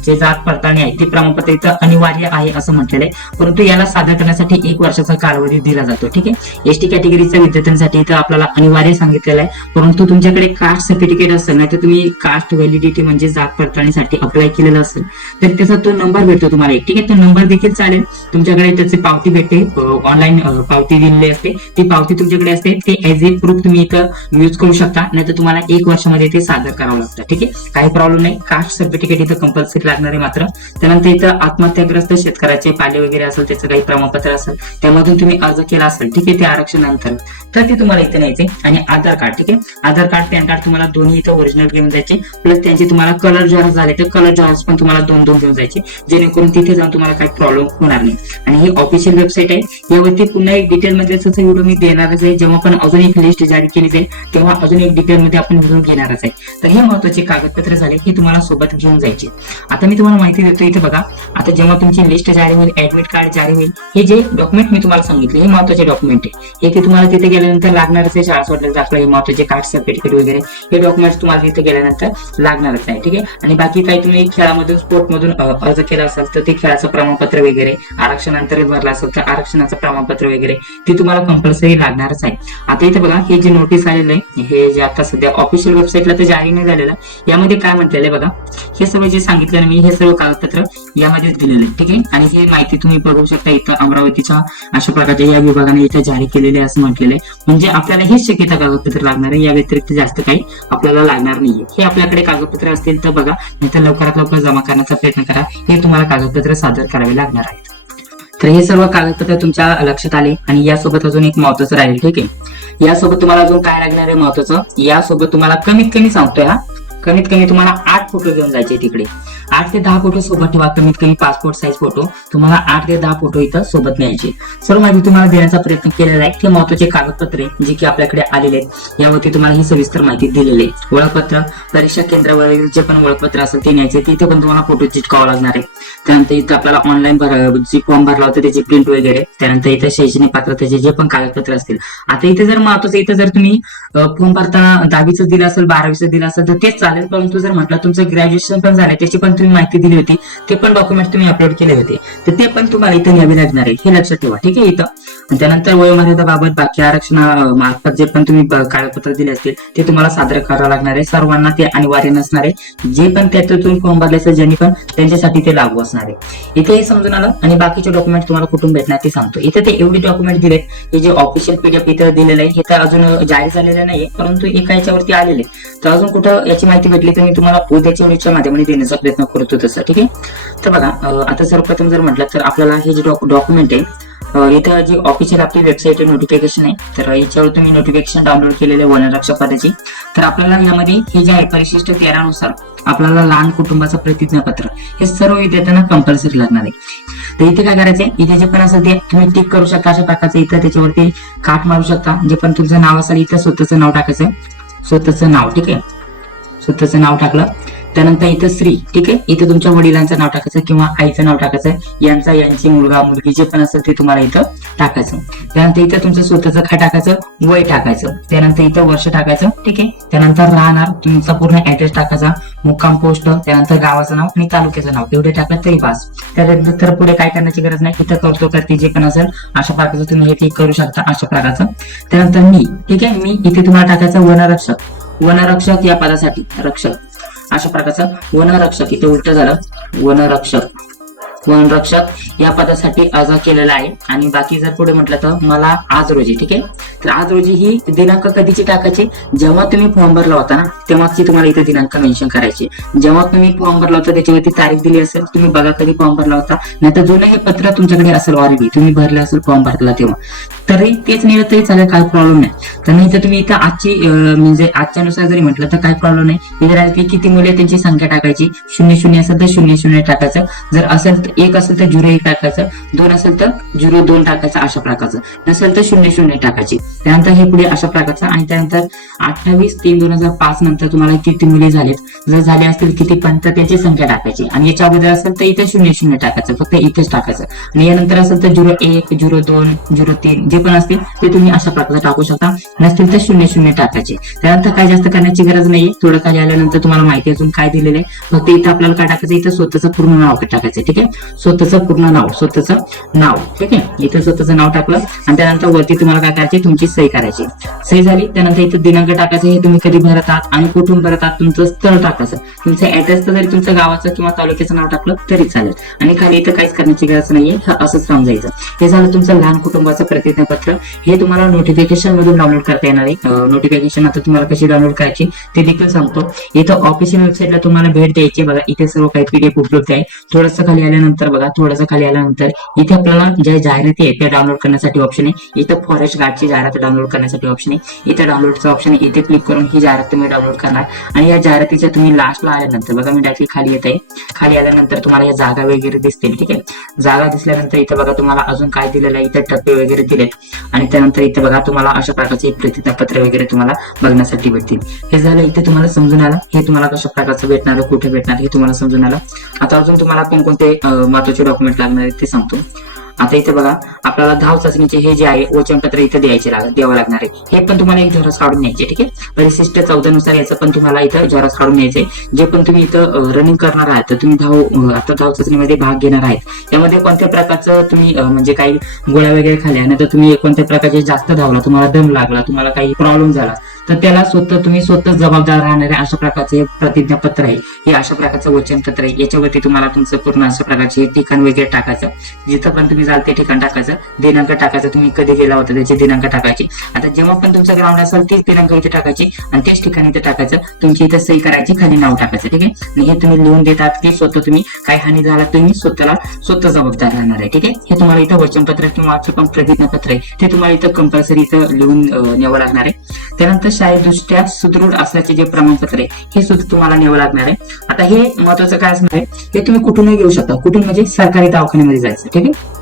जे जात पडताळणी आहे ते प्रमाणपत्र इथं अनिवार्य आहे असं म्हटलेलं आहे, परंतु याला सादर करण्यासाठी 1 वर्षाचा कालावधी दिला जातो. ठीक आहे, ST कॅटेगरीच्या विद्यार्थ्यांसाठी इथं आपल्याला अनिवार्य सांगितलेलं आहे, परंतु तुमच्याकडे कास्ट सर्टिफिकेट असेल नाही तर तुम्ही कास्ट व्हॅलिडिटी म्हणजे जात पडताळणीसाठी अप्लाय केलेला असेल तर त्याचा तो नंबर भेटतो तुम्हाला एक. ठीक आहे, तो नंबर देखील चालेल. तुमच्याकडे त्याची पावती भेटते, ऑनलाईन पावती दिलेली असते, ती पावती तुमच्याकडे असते, ती ऍज ए प्रूफ तुम्ही इथं युज करू शकता. नाही तर तुम्हाला 1 वर्षामध्ये ते सादर करावं लागतं. ठीक आहे, काही प्रॉब्लेम नाही. कास्ट सर्टिफिकेट इथं कंपल्सरी लागणार आहे मात्र. त्यानंतर इथं आत्महत्याग्रस्त शेतकऱ्याचे पाले वगैरे असेल त्याचं काही प्रमाणपत्र असेल त्यामधून तुम्ही अर्ज केला असेल ठीक आहे ते आरक्षणानंतर तर ते तुम्हाला इथे न्यायचे. आणि आधार कार्ड ठीक आहे, आधार कार्ड पॅन कार्ड तुम्हाला दोन्ही इथं ओरिजिनल घेऊन जायचे, प्लस त्यांचे तुम्हाला कलर झेरॉक्स झाले तर कलर झेरॉक्स पण तुम्हाला 2-2 घेऊन जायचे, जेणेकरून तिथे जाऊन तुम्हाला काही प्रॉब्लेम होणार नाही. आणि ही ऑफिशियल वेबसाईट आहे, यावरती पुन्हा एक डिटेल मध्ये व्हिडिओ मी देणारच आहे. जेव्हा पण अजून एक लिस्ट जारी केली जाईल तेव्हा अजून एक डिटेल मध्ये आपण व्हिडिओ घेणारच आहे. तर हे महत्त्वाचे कागदपत्र झाले हे तुम्हाला सोबत घेऊन जायचे. आता मी तुम्हाला माहिती देतो इथे बघा, आता जेव्हा तुमची लिस्ट जारी होईल, ऍडमिट कार्ड जारी होईल, हे जे डॉक्युमेंट मी तुम्हाला सांगितले हे महत्त्वाचे डॉक्युमेंट आहे. हे ते तुम्हाला तिथे गेल्यानंतर लागणारच आहे. शाळा सोडल्याचा दाखला, हे महत्त्वाचे कास्ट सर्टिफिकेट वगैरे हे डॉक्युमेंट्स तुम्हाला तिथे गेल्यानंतर लागणारच आहे. ठीक आहे, आणि बाकी काही तुम्ही खेळामधून स्पोर्ट मधून अर्ज केला असेल तर ते खेळाचं प्रमाणपत्र वगैरे, आरक्षण अंतर्गत भरला असेल तर आरक्षणाचं प्रमाणपत्र वगैरे ते तुम्हाला कंपल्सरी लागणारच आहे. आता इथे बघा हे जे नोटीस आलेलं आहे हे जे आता सध्या ऑफिशियल वेबसाईटला तर जारी नाही झालेलं, यामध्ये काय म्हटलेलं आहे बघा, हे सर्व जे सांगितलं मी हे सर्व कागदपत्र यामध्ये दिलेले आहे. ठीक आहे, आणि ही माहिती तुम्ही बघू शकता इथं अमरावतीच्या अशा प्रकारच्या या विभागाने इथं जारी केलेले असं म्हटलेलं आहे. म्हणजे आपल्याला हेच शक्यता कागदपत्र लागणार आहे, या व्यतिरिक्त जास्त काही आपल्याला लागणार नाहीये. हे आपल्याकडे कागदपत्र असतील तर बघा, नाहीतर लवकरात लवकर जमा करण्याचा प्रयत्न करा. हे तुम्हाला कागदपत्र सादर करावे लागणार आहेत. तर हे सर्व कागदपत्र तुमच्या लक्षात आले. आणि यासोबत अजून एक महत्वाचं राहील. ठीक आहे, यासोबत तुम्हाला अजून काय लागणार आहे महत्वाचं, यासोबत तुम्हाला कमीत कमी सांगतोय कमीत कमी तुम्हाला 8 फोटो घेऊन जायचे तिकडे. 8 ते 10 फोटो सोबत ठेवा, कमीत कमी पासपोर्ट साईज फोटो तुम्हाला 8 ते 10 फोटो इथं सोबत न्यायचे. सर्व माहिती तुम्हाला देण्याचा प्रयत्न केलेला आहे. हे महत्वाचे कागदपत्रे जे की आपल्याकडे आलेले आहेत, यावरती तुम्हाला ही सविस्तर माहिती दिलेली आहे. ओळखपत्र, परीक्षा केंद्रावरील जे पण ओळखपत्र असेल ते न्यायचे, तिथे पण तुम्हाला फोटो चिटकावा लागणार आहे. त्यानंतर इथं आपल्याला ऑनलाईन जे फॉर्म भरला होता त्याची प्रिंट वगैरे, त्यानंतर इथं शैक्षणिक पात्रतेचे जे पण कागदपत्र असतील. आता इथे जर महत्वाचं, इथं जर तुम्ही फॉर्म भरताना 10वीचं दिलं असेल 12वीचं दिलं असेल तर तेच चालेल, परंतु जर म्हटलं तुमचं ग्रॅज्युएशन पण झालं त्याची पण तुम्ही माहिती दिली होती, ते पण डॉक्युमेंट तुम्ही अपलोड केले होते, तर ते पण तुम्हाला इथं न्यावे लागणार आहे. हे लक्षात ठेवा. ठीक आहे, इथं त्यानंतर वयोमर्यादेबाबत बाकी आरक्षणामार्फत जे पण तुम्ही कागदपत्र दिले असतील ते तुम्हाला सादर करावं लागणार आहे. सर्वांना ते अनिवार्य नसणार आहे, जे पण त्यातून फॉर्म भरले असेल ज्यांनी पण त्यांच्यासाठी ते लागू असणार आहे. इथे हे समजून आलं. आणि बाकीचे डॉक्युमेंट तुम्हाला कुठून भेटणार ते सांगतो. इथे ते एवढे डॉक्युमेंट दिलेत, हे जे ऑफिशियल पीडीएफ इथं दिलेलं आहे हे तर अजून जाहीर झालेलं नाहीये, परंतु एका याच्यावरती आलेले. तर अजून कुठं याची माहिती भेटली तर मी तुम्हाला उद्याच्या व्हिडिओच्या माध्यमाने देण्याचा प्रयत्न करतो तसं. ठीक आहे, तर बघा, आता सर्वप्रथम जर म्हटलं तर आपल्याला हे जे डॉक्युमेंट आहे, इथं जी ऑफिशियल आपली वेबसाईट नोटिफिकेशन आहे, तर याच्यावर तुम्ही नोटिफिकेशन डाउनलोड केलेले वनरक्षक पदाची. तर आपल्याला यामध्ये हे जे आहे परिशिष्ट 13 नुसार आपल्याला लहान कुटुंबाचं प्रतिज्ञापत्र हे सर्व विद्यार्थ्यांना कंपल्सरी लागणार आहे. तर इथे काय करायचंय, इथे जे पण असेल ते तुम्ही टिक करू शकता अशा प्रकारचं. इथं त्याच्यावरती काट मारू शकता. जे पण तुमचं नाव असेल इथं स्वतःचं नाव टाकायचं, स्वतःचं नाव. ठीक आहे, स्वतःचं नाव टाकलं. त्यानंतर इथं श्री. ठीक आहे, इथं तुमच्या वडिलांचं नाव टाकायचं किंवा आईचं नाव टाकायचं, यांचा यांची मुलगा मुलगी जे पण असेल ते तुम्हाला इथं टाकायचं. त्यानंतर इथं तुमचं स्वतःचं काय टाकायचं, वय टाकायचं. त्यानंतर इथं वर्ष टाकायचं. ठीक आहे, त्यानंतर राहणार तुमचा पूर्ण ऍड्रेस टाकायचा, मुक्काम पोस्ट, त्यानंतर गावाचं नाव आणि तालुक्याचं नाव एवढे टाकलं तरी पास. त्यानंतर पुढे काय करण्याची गरज नाही. इथं कर्तृत्व जे पण असेल अशा प्रकारचं तुम्ही हे क्लिक करू शकता अशा प्रकारचं. त्यानंतर मी. ठीक आहे, मी इथे तुम्हाला टाकायचं वनरक्षक. वनरक्षक या पदासाठी रक्षक अशा प्रकारचं वनरक्षक, इथे उलट झालं वनरक्षक या पदासाठी अर्ज केलेला आहे. आणि बाकी जर पुढे म्हटलं तर मला आज रोजी. ठीक आहे, तर आज रोजी ही दिनांक कधीची टाकायची, जेव्हा तुम्ही फॉर्म भरला होता ना तेव्हाची तुम्हाला इथे दिनांक मेन्शन करायची. जेव्हा तुम्ही फॉर्म भरला होता त्याच्यावरती तारीख दिली असेल, तुम्ही बघा कधी फॉर्म भरला होता, नाहीतर जुनं हे पत्र तुमच्याकडे असेल ऑलरेडी तुम्ही भरलं असेल फॉर्म भरला तेव्हा, तरी तेच नेलं तरी चालेल, काही प्रॉब्लेम नाही. तर नाही तर तुम्ही इथं आजची म्हणजे आजच्या नुसार जरी म्हटलं तर काही प्रॉब्लेम नाही. इथे राहील किती मुले त्यांची संख्या टाकायची, 00 असेल तर 00 टाकायचं, जर असेल तर 1 असेल तर 01 टाकायचं, 2 असेल तर 02 टाकायचं अशा प्रकारचं, नसेल तर 00 टाकायची. त्यानंतर हे पुढे अशा प्रकारचं. आणि त्यानंतर 28/3/2005 नंतर तुम्हाला किती मुले झालेत, जर झाले असतील किती पण तर त्याची संख्या टाकायची. आणि याच्या अगोदर असेल तर इथे 00 टाकायचं, फक्त इथेच टाकायचं. आणि यानंतर असेल तर 01, 02, 03 जे पण असतील ते तुम्ही अशा प्रकारे टाकू शकता, नसतील तर 00 टाकायचे. त्यानंतर काय जास्त करण्याची गरज नाहीये. थोडं खाली आल्यानंतर तुम्हाला माहिती अजून काय दिलेलं आहे, फक्त इथं आपल्याला काय टाकायचं, इथं स्वतःचं पूर्ण नाव टाकायचं. ठीक आहे, स्वतःचं पूर्ण नाव, स्वतःचं नाव. ठीक आहे, इथं स्वतःचं नाव टाकलं आणि त्यानंतर वरती तुम्हाला काय करायचे, तुमची सही करायची. सही झाली त्यानंतर इथं दिनांक टाकायचं, हे तुम्ही कधी भरत आहात आणि कुठून भरत आहात, तुमचं स्थळ टाकायचं, तुमचं ऍड्रेस जरी तुमचं गावाचं किंवा तालुक्याचं नाव टाकलं तरी चालेल. आणि खाली इथं काहीच करण्याची गरज नाहीये, असंच समजायचं. हे झालं तुमचं लहान कुटुंबाचं प्रतिज्ञापत्र. हे तुम्हाला नोटिफिकेशन मधून डाउनलोड करता येणार आहे. नोटिफिकेशन आता तुम्हाला कशी डाउनलोड करायची ते देखील सांगतो. इथं ऑफिशियल वेबसाईटला तुम्हाला भेट द्यायची. बघा इथे सर्व काही पीडीएफ उपलब्ध आहे. थोडंसं खाली आल्यानंतर बघा, थोडंसं खाली आल्यानंतर इथे आपल्याला ज्या जाहिराती आहेत त्या डाउनलोड करण्यासाठी ऑप्शन आहे. इथं फॉरेस्ट गार्डची जाहिरात डाउनलोड करण्यासाठी ऑप्शन आहे. इथे डाउनलोडचा ऑप्शन आहे. इथे क्लिक करून ही जाहिरात तुम्ही डाउनलोड करणार. आणि या जाहिरातीच्या तुम्ही लास्टला आल्यानंतर बघा, मी डायरेक्टली खाली येत आहे. खाली आल्यानंतर तुम्हाला या जागा वगैरे दिसतील. ठीक आहे, जागा दिसल्यानंतर इथे बघा तुम्हाला अजून काय दिलेलं आहे, इथे टप्पे वगैरे दिलेत. आणि त्यानंतर इथे बघा तुम्हाला अशा प्रकारचे प्रतिज्ञापत्र वगैरे तुम्हाला बघण्यासाठी भेटतील. हे झालं, इथे तुम्हाला समजून आलं हे तुम्हाला कशा प्रकारचं भेटणार, कुठे भेटणार हे तुम्हाला समजून आलं. आता अजून तुम्हाला कोणकोणते महत्वाचे डॉक्युमेंट लागणार आहेत ते सांगतो. आता इथे बघा आपल्याला धाव चाचणीचे हे जे आहे वचनपत्र इथे द्यावं लागणार आहे. हे पण तुम्हाला एक झेरॉक्स काढून न्यायचे. ठीक आहे, परिशिष्ट 14 नुसार याचं पण तुम्हाला इथं झेरॉक्स काढून न्यायचे. जे पण तुम्ही इथं रनिंग करणार आहात, तर तुम्ही आता धाव चाचणीमध्ये भाग घेणार आहेत, त्यामध्ये कोणत्या प्रकारचं तुम्ही म्हणजे काही गोळ्या वगैरे खाल्ल्या नाही तर तुम्ही कोणत्या प्रकारचे जास्त धावला, तुम्हाला दम लागला, तुम्हाला काही प्रॉब्लेम झाला, तर त्याला तुम्ही स्वतः जबाबदार राहणारे अशा प्रकारचे हे प्रतिज्ञापत्र आहे, हे अशा प्रकारचं वचनपत्र आहे. याच्यावरती तुम्हाला तुमचं पूर्ण अशा प्रकारचे ठिकाण वगैरे टाकायचं, जिथं पण तुम्ही जाल ते ठिकाण टाकायचं, दिनांक टाकायचं, तुम्ही कधी गेला होता त्याचे दिनांक टाकायचे. आता जेव्हा पण तुमचं ग्राउंड असेल तीच दिनांक इथे टाकायची आणि तेच ठिकाणी इथे टाकायचं, तुमची इथे सही करायची, खाली नाव टाकायचं. ठीक आहे, आणि हे तुम्ही लिहून देतात की स्वतः तुम्ही काय हानी झाला तुम्ही स्वतः जबाबदार राहणार आहे. ठीक आहे, हे तुम्हाला इथं वचनपत्र किंवा प्रतिज्ञापत्र आहे ते तुम्हाला इथं कंपल्सरी इथं लिहून न्यावं लागणार आहे. त्यानंतर शारीरिकदृष्ट्या सुदृढ असल्याचे जे प्रमाणपत्र आहे हे सुद्धा तुम्हाला न्यावं लागणार आहे. आता हे महत्वाचं काय असणार आहे, हे तुम्ही कुठूनही घेऊ शकता. कुठून म्हणजे सरकारी दवाखान्यामध्ये जायचं. ठीक आहे,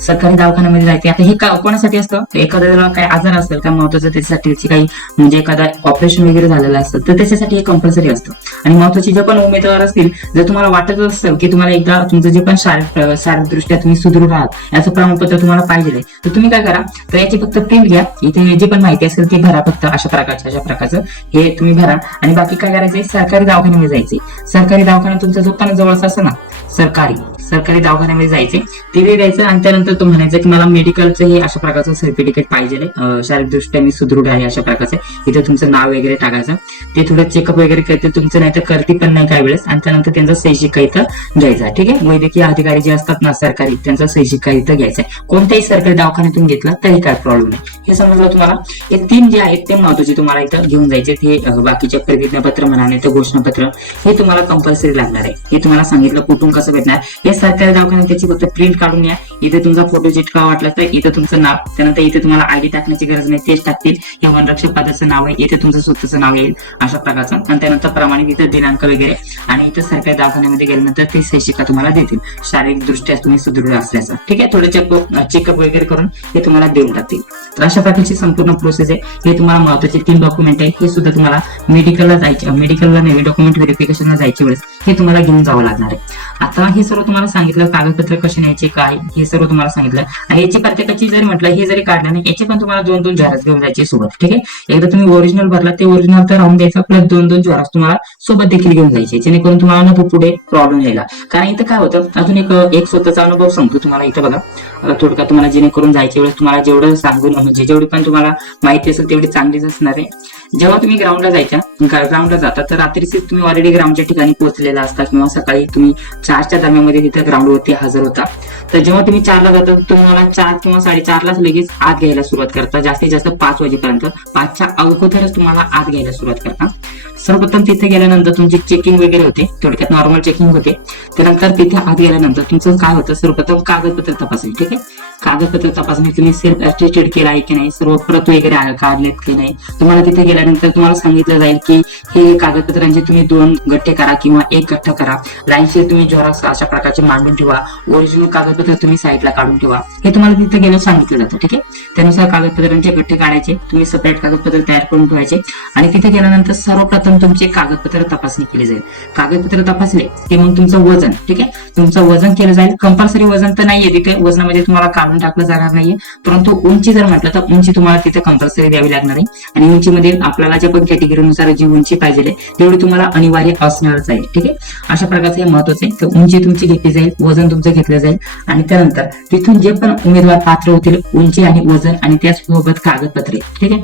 सरकारी दवाखान्यामध्ये जायचे. आता हे कोणासाठी असतं, एखाद्याला काय आजार असेल काय महत्वाचं त्याच्यासाठी काही म्हणजे एखादा ऑपरेशन वगैरे झालेलं असेल तर त्याच्यासाठी हे कंपल्सरी असतं. आणि महत्वाचे जे पण उमेदवार असतील, जर तुम्हाला वाटत असेल की तुम्हाला एकदा तुमचं जे पण शारीरिकदृष्ट्या तुम्ही सुदृढ आहात याचं प्रमाणपत्र तुम्हाला पाहिजे तर तुम्ही काय करा, तर याची फक्त प्रिंट घ्या, इथे जे पण माहिती असेल ती भरा, फक्त अशा प्रकारचं हे तुम्ही भरा. आणि बाकी काय करायचंय, सरकारी दवाखान्यामध्ये जायचे. सरकारी दवाखाना तुमचा जो पण जवळचा असं ना सरकारी दवाखान्यामध्ये जायचे, तिथे द्यायचं आणि त्यानंतर तो म्हणायचं की मला मेडिकलचं हे अशा प्रकारचं सर्टिफिकेट पाहिजे, शारीरिकदृष्ट्या मी सुदृढ आहे अशा प्रकारचं. इथे तुमचं नाव वगैरे टाकायचं, ते थोडं चेकअप वगैरे करते तुमचं, नाही तर करते पण नाही काही वेळेस, आणि त्यानंतर त्यांचा सही शिक्का इथं घ्यायचा. ठीक आहे, वैद्यकीय अधिकारी जे असतात ना सरकारी, त्यांचा सही शिक्का इथं घ्यायचा. कोणत्याही सरकारी दवाखान्यातून घेतला तरी काय प्रॉब्लेम नाही. हे समजलं तुम्हाला. हे 3 जे आहेत ते महत्वाचे तुम्हाला इथं घेऊन जायचे. हे बाकीचे प्रतिज्ञापत्र म्हणा नाही तर घोषणापत्र हे तुम्हाला कंपल्सरी लागणार आहे. हे तुम्हाला सांगितलं कुठून कसं भेटणार. हे सरकारी दवाखान्यात त्याची फक्त प्रिंट काढून या, इथे तुमचा फोटो चिटका वाटला तर इथे तुमचं नाव, त्यानंतर इथे तुम्हाला आयडी टाकण्याची गरज नाही, तेच टाकतील. हे वनरक्षक पदाचं नाव आहे, इथे तुमचं स्वतःचं नाव येईल अशा प्रकारचं, आणि त्यानंतर प्रमाणित इथे दिनांक वगैरे, आणि इथे सरकारी दवाखान्यामध्ये गेल्यानंतर ते सही शिक्का तुम्हाला देतील शारीरिक दृष्ट्या तुम्ही सुदृढ असल्याचं. ठीक आहे, थोडं चेकअप वगैरे करून हे तुम्हाला देऊन टाकतील. तर अशा प्रकारची संपूर्ण प्रोसेस आहे. हे तुम्हाला महत्वाचे 3 डॉक्युमेंट आहे, हे सुद्धा तुम्हाला मेडिकलला नाही डॉक्युमेंट व्हेरिफिकेशनला जायच्या वेळेस हे तुम्हाला घेऊन जावं लागणार आहे. आता हे सर्व तुम्हाला सांगितलं, कागदपत्र कसे न्यायचे काय हे सर्व तुम्हाला सांगितलं. आणि याची प्रत्येकाची जरी म्हटलं हे जरी काढलं नाही, याचे पण तुम्हाला 2-2 झेरॉक्स घेऊन जायचे सोबत. ठीक आहे, एकदा तुम्ही ओरिजिनल भरला ते ओरिजिनल तर राहून द्यायचं, प्लस 2-2 झेरॉक्स तुम्हाला सोबत देखील घेऊन जायचे, जेणेकरून तुम्हाला नको पुढे प्रॉब्लेम यायला. कारण इथं काय होतं, अजून एक स्वतःचा अनुभव सांगतो तुम्हाला. इथं बघा थोडक्यात तुम्हाला, जेणेकरून जायच्या वेळेस तुम्हाला जेवढं सांगून म्हणजे जेवढी पण तुम्हाला माहिती असेल तेवढी चांगलीच असणार आहे. जेव्हा तुम्ही ग्राउंडला जाता तर रात्रीच तुम्ही ऑलरेडी ग्राउंडच्या ठिकाणी पोहोचलेला असता, किंवा सकाळी तुम्ही 4च्या दरम्यान तिथे ग्राउंडवरती हजर होता. तर जेव्हा तुम्ही 4ला जाता तुम्हाला 4 किंवा 4:30लाच लगेच आत घ्यायला सुरुवात करता, जास्तीत जास्त 5 वाजेपर्यंत. 5च्या अगोदरच तुम्हाला आत घ्यायला सुरुवात करता. सर्वप्रथम तिथे गेल्यानंतर तुमची चेकिंग वगैरे होते, थोडक्यात नॉर्मल चेकिंग होते. त्यानंतर तिथे आत गेल्यानंतर तुमचं काय होतं, सर्वप्रथम कागदपत्र तपासणी. ठीक आहे, कागदपत्र तपासणी तुम्ही सेल्फ अटेस्टेड केला आहे की नाही, सर्व प्रत वगैरे काढलेत की नाही. तुम्हाला तिथे गेल्यानंतर तुम्हाला सांगितलं जाईल की हे कागदपत्रांचे तुम्ही 2 गठ्ठे करा किंवा 1 गठ्ठा करा. लाईनशीर तुम्ही झेरॉक्स अशा प्रकारचे मांडून ठेवा, ओरिजिनल कागदपत्र तुम्ही साईडला काढून ठेवा. हे तुम्हाला तिथे गेलं सांगितलं जातं. ठीक आहे, त्यानुसार कागदपत्रांचे गठ्ठे काढायचे, तुम्ही सेपरेट कागदपत्र तयार करून ठेवायचे. आणि तिथे गेल्यानंतर सर्वप्रथम तुमचे कागदपत्र तपासणी केली जाईल. कागदपत्र तपासले की मग तुमचं वजन, ठीक आहे, तुमचं वजन केलं जाईल. कंपल्सरी वजन तर नाहीये तिथे, वजनामध्ये तुम्हाला काढून टाकलं जाणार नाहीये, परंतु उंची जर म्हटलं तर उंची तुम्हाला तिथे कंपल्सरी द्यावी लागणार आहे. आणि उंचीमध्ये आपल्याला जे पण कॅटेगरीनुसार जी उंची पाहिजे तेवढी तुम्हाला अनिवार्य असणारच आहे. ठीक आहे, अशा प्रकारचं हे महत्वाचं आहे. तर उंची तुमची घेतली जाईल, वजन तुमचं घेतलं जाईल, आणि त्यानंतर तिथून जे पण उमेदवार पात्र होतील उंची आणि वजन आणि त्याचसोबत कागदपत्रे. ठीक आहे,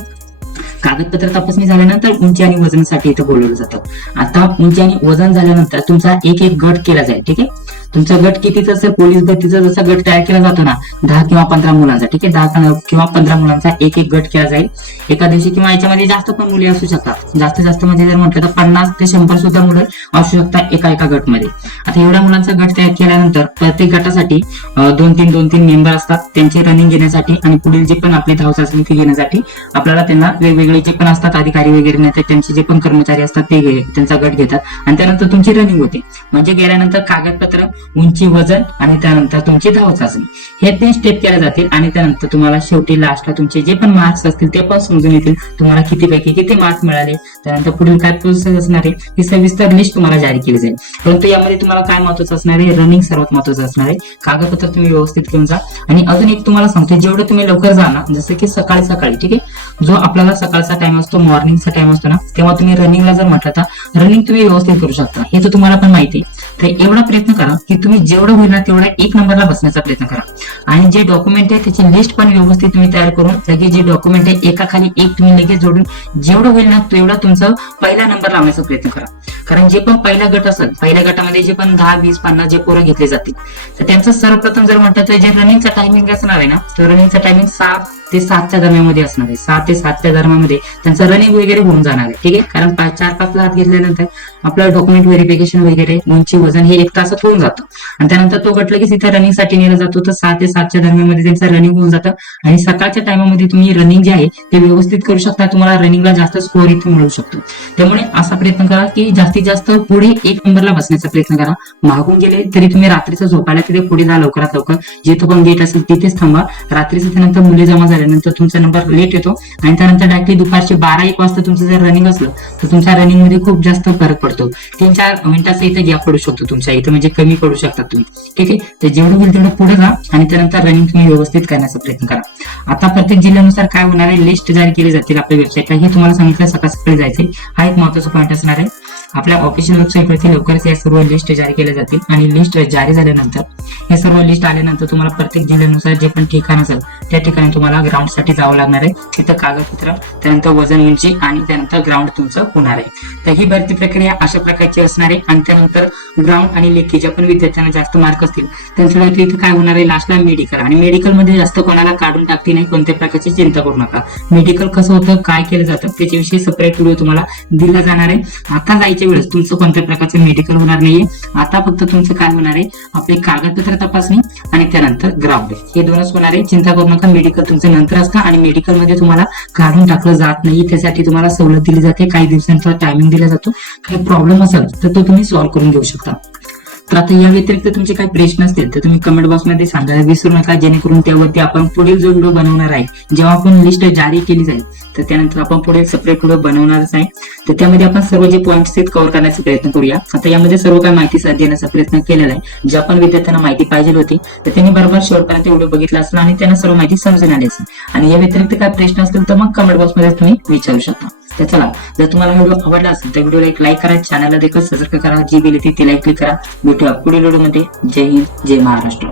कागदपत्र तपासणी झाल्यानंतर उंची आणि वजनासाठी इथं बोलवलं जातं. आता उंची आणि वजन झाल्यानंतर तुमचा एक गट केला जाईल. ठीक आहे, तुमचा गट कितीचा असेल, पोलीस भरतीचा जसा गट तयार केला जातो ना 10 किंवा 15 मुलांचा. ठीक आहे, 10 किंवा 15 मुलांचा एक गट केला जाईल एका दिवशी, किंवा याच्यामध्ये जास्त पण मुले असू शकतात. जास्तीत जास्त म्हणजे जर म्हटलं तर 50 ते 100 सुद्धा मुलं असू शकतात एका गटमध्ये. आता एवढ्या मुलांचा गट तयार केल्यानंतर प्रत्येक गटासाठी 2-3 मेंबर असतात, त्यांची रनिंग घेण्यासाठी आणि पुढील जे पण आपली धाव चाचणी ती घेण्यासाठी आपल्याला त्यांना वेगवेगळे जे पण असतात अधिकारी वगैरे नाही तर त्यांचे जे पण कर्मचारी असतात ते त्यांचा गट घेतात. आणि त्यानंतर तुमची रनिंग होते. म्हणजे गेल्यानंतर कागदपत्र, उंची, वजन आणि त्यानंतर तुमची धाव चाचणी हे 3 स्टेप केल्या जातील. आणि त्यानंतर तुम्हाला शेवटी लास्टला तुमचे जे पण मार्क्स असतील ते पण समजून येतील, तुम्हाला किती मार्क्स मिळाले. त्यानंतर पुढील काय प्रोसेस असणार आहे ही सविस्तर लिस्ट तुम्हाला जारी केली जाईल. परंतु यामध्ये तुम्हाला काय महत्वाचं असणार आहे, रनिंग सर्वात महत्वाचं असणार आहे. कागदपत्र तुम्ही व्यवस्थित घेऊन जा. आणि अजून एक तुम्हाला सांगतो, जेवढं तुम्ही लवकर जा ना, जसं की सकाळी ठीक आहे, जो आपल्याला सकाळचा सकाळचा टाइम असतो, मॉर्निंगचा टाइम असतो ना, तेव्हा तुम्ही रनिंगला जर म्हटलं तर रनिंग तुम्ही व्यवस्थित करू शकता, हे तर तुम्हाला पण माहिती आहे. तर एवढा प्रयत्न करा की तुम्ही जेवढं होईल ना तेवढा 1 नंबरला बसण्याचा प्रयत्न करा. आणि जे डॉक्युमेंट आहे त्याची लिस्ट पण व्यवस्थित तुम्ही तयार करून लगेच जे डॉक्युमेंट आहे एकाखाली एक तुम्ही लगेच जोडून जेवढं होईल ना तेवढा तुमचा पहिला नंबर लावण्याचा प्रयत्न करा. कारण जे पण पहिला गट असेल, पहिल्या गटामध्ये जे पण 10, 20, 50 जे पोरं घेतले जातील, तर त्यांचं सर्वप्रथम जर म्हणतात तर जे रनिंगचा टायमिंग असणार आहे ना, तर रनिंगचा टायमिंग 7 ते 7च्या दरम्यानमध्ये असणार आहे. 7 ते 7च्या दरम्यानमध्ये त्यांचं रनिंग वगैरे होऊन जाणार आहे. ठीक आहे, कारण 4-5 हात घेतल्यानंतर आपलं डॉक्युमेंट व्हेरिफिकेशन वगैरे, उंची, वजन हे 1 तासात होऊन जातं. आणि त्यानंतर तो गट लगेच इथे रनिंगसाठी नेला जातो. तर 6 ते 7च्या दरम्यानमध्ये त्यांचं रनिंग होऊन जातं. आणि सकाळच्या टायमामध्ये तुम्ही रनिंग जे आहे ते व्यवस्थित करू शकता. तुम्हाला रनिंगला जास्त स्कोर इथे मिळू शकतो. त्यामुळे असा प्रयत्न करा की जास्तीत जास्त पुढे 1 नंबरला बसण्याचा प्रयत्न करा. मागून गेले तरी तुम्ही रात्रीचं झोपायला तिथे पुढे जा, लवकरात लवकर जिथं पण गेट असेल तिथेच थांबा. रात्रीचं त्यानंतर मुले जमा झाल्यानंतर तुमचा नंबर लेट येतो आणि त्यानंतर डायरेक्टली दुपारचे 12-1 वाजता तुमचं जर रनिंग असलं तर तुमच्या रनिंग मध्ये खूप जास्त फरक पडतो. 3-4 मिनिटाचा इथे गॅप पडू शकतो तुमच्या इथं, म्हणजे कमी पडू शकतात तुम्ही. ठीक आहे, तर जेवढं होईल तेवढं पुढे जा आणि त्यानंतर रनिंग तुम्ही व्यवस्थित करण्याचा प्रयत्न करा. आता प्रत्येक जिल्ह्यानुसार काय होणार आहे, लिस्ट जारी केली जातील आपल्या वेबसाईटला. हे तुम्हाला सांगितलं सकाळ सकाळी जायचे, हा एक महत्त्वाचा पॉईंट असणार आहे. आपल्या ऑफिशियल वेबसाईटवरती लवकरच या सर्व लिस्ट जारी केल्या जातील. आणि लिस्ट जारी झाल्यानंतर हे सर्व लिस्ट आल्यानंतर तुम्हाला प्रत्येक जिल्ह्यानुसार जे पण ठिकाण असेल त्या ठिकाणी तुम्हाला ग्राउंड साठी जावं लागणार आहे. तिथं कागदपत्र, त्यानंतर वजन, उंची आणि त्यानंतर ग्राउंड तुमचं होणार आहे. तर ही भरती प्रक्रिया अशा प्रकारची असणार आहे. आणि त्यानंतर ग्राउंड आणि लेखी ज्या पण विद्यार्थ्यांना जास्त मार्क असतील त्यांच्यासाठी इथं काय होणार आहे, लास्टला मेडिकल. आणि मेडिकल मध्ये जास्त कोणाला काढून टाकते नाही, कोणत्या प्रकारची चिंता करू नका. मेडिकल कसं होतं, काय केलं जातं त्याच्याविषयी सेपरेट व्हिडिओ तुम्हाला दिला जाणार आहे. आता जायच्या वेळेस तुमचं कोणत्या प्रकारचं मेडिकल होणार नाहीये. आता फक्त तुमचं काय होणार आहे, आपले कागदपत्र तपासणी आणि त्यानंतर ग्राउंड, हे दोनच होणार आहे. चिंता करू नका, मेडिकल तुमचं नंतर असतं. आणि मेडिकल मध्ये तुम्हाला काढून टाकलं जात नाही, त्यासाठी तुम्हाला सवलत दिली जाते. काही दिवसांचा टायमिंग दिला जातो. काही प्रॉब्लेम असेल तर तो तुम्ही सॉल्व्ह करून घेऊ शकता. तर आता या व्यतिरिक्त तुमचे काही प्रश्न असतील तर तुम्ही कमेंट बॉक्समध्ये सांगायला विसरू नका, जेणेकरून त्यावरती आपण पुढील जो व्हिडिओ बनवणार आहे, जेव्हा आपण लिस्ट जारी केली जाईल तर त्यानंतर आपण पुढे सेपरेट व्हिडिओ बनवणारच आहे. तर त्यामध्ये आपण सर्व जे पॉईंट्स आहेत कव्हर करण्याचा प्रयत्न करूया. आता यामध्ये सर्व काही माहिती देण्याचा प्रयत्न केलेला आहे. ज्या पण विद्यार्थ्यांना माहिती पाहिजे होती तर त्यांनी बरोबर शेवटपर्यंत व्हिडिओ बघितला असेल आणि त्यांना सर्व माहिती समजून आली असेल. आणि या व्यतिरिक्त काय प्रश्न असतील तर मग कमेंट बॉक्समध्ये तुम्ही विचारू शकता. तर चला, जर तुम्हाला व्हिडिओ आवडला असेल तर व्हिडिओला एक लाईक करा, चॅनलला देखील सबस्क्राईब करा, जी गेली ती लाईक करा. भेटूया पुढील व्हिडिओमध्ये. जय हिंद, जय महाराष्ट्र.